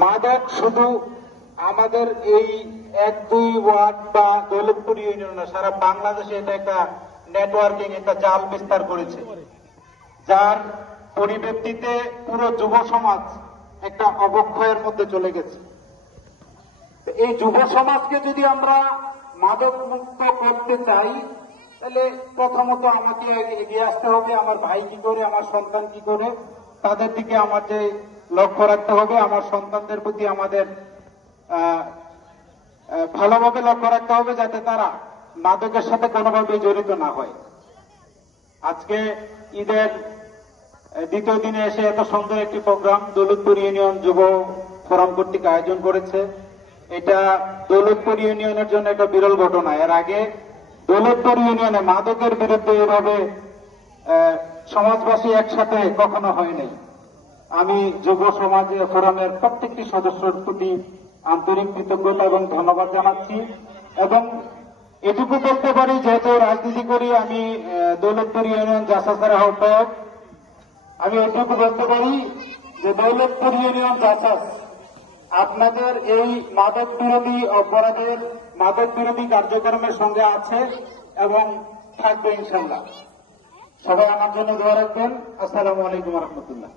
মাদক শুধু আমাদের এই 1-2 ওয়ার্ড বা দৌলতপুর ইউনিয়ন না, সারা বাংলাদেশে এটা একটা নেটওয়ার্কিং, একটা জাল বিস্তার করেছে, যার পরিপ্রেক্ষিতে পুরো যুব সমাজ একটা অবক্ষয়ের মধ্যে চলে গেছে। এই যুব সমাজকে যদি আমরা মাদক মুক্ত করতে চাই, তাহলে প্রথমত আমাকে এগিয়ে আসতে হবে। আমার ভাই কি করে, আমার সন্তান কি করে, তাদের দিকে আমার যে লক্ষ্য রাখতে হবে, আমার সন্তানদের প্রতি আমাদের ভালোভাবে লক্ষ্য রাখতে হবে, যাতে তারা মাদকের সাথে কোনোভাবে জড়িত না হয়। আজকে ঈদের দ্বিতীয় দিনে এসে এত সুন্দর একটি প্রোগ্রাম দৌলতপুর ইউনিয়ন যুব ফোরাম কর্তৃক আয়োজন করেছে। এটা দৌলতপুর ইউনিয়নের জন্য একটা বিরল ঘটনা। এর আগে দৌলতপুর ইউনিয়নে মাদকের বিরুদ্ধে এভাবে সমাজবাসী একসাথে কখনো হয়নি। আমি যুব সমাজ ফোরামের প্রত্যেকটি সদস্যের প্রতি আন্তরিক কৃতজ্ঞতা এবং ধন্যবাদ জানাচ্ছি। এবং এটুকু বলতে পারি, যেহেতু রাজনীতি করি, আমি দৌলতপুর ইউনিয়ন জাসাসের আহ্বায়ক, আমি এটুকু বলতে পারি যে দৌলতপুর ইউনিয়ন জাসাস আপনাদের এই মাদক বিরোধী অপরাধের, মাদক বিরোধী কার্যক্রমের সঙ্গে আছে এবং থাকবে ইনশাল্লাহ। সবাই আমার জন্য দোয়া রাখবেন। আসসালামু আলাইকুম রহমতুল্লাহ।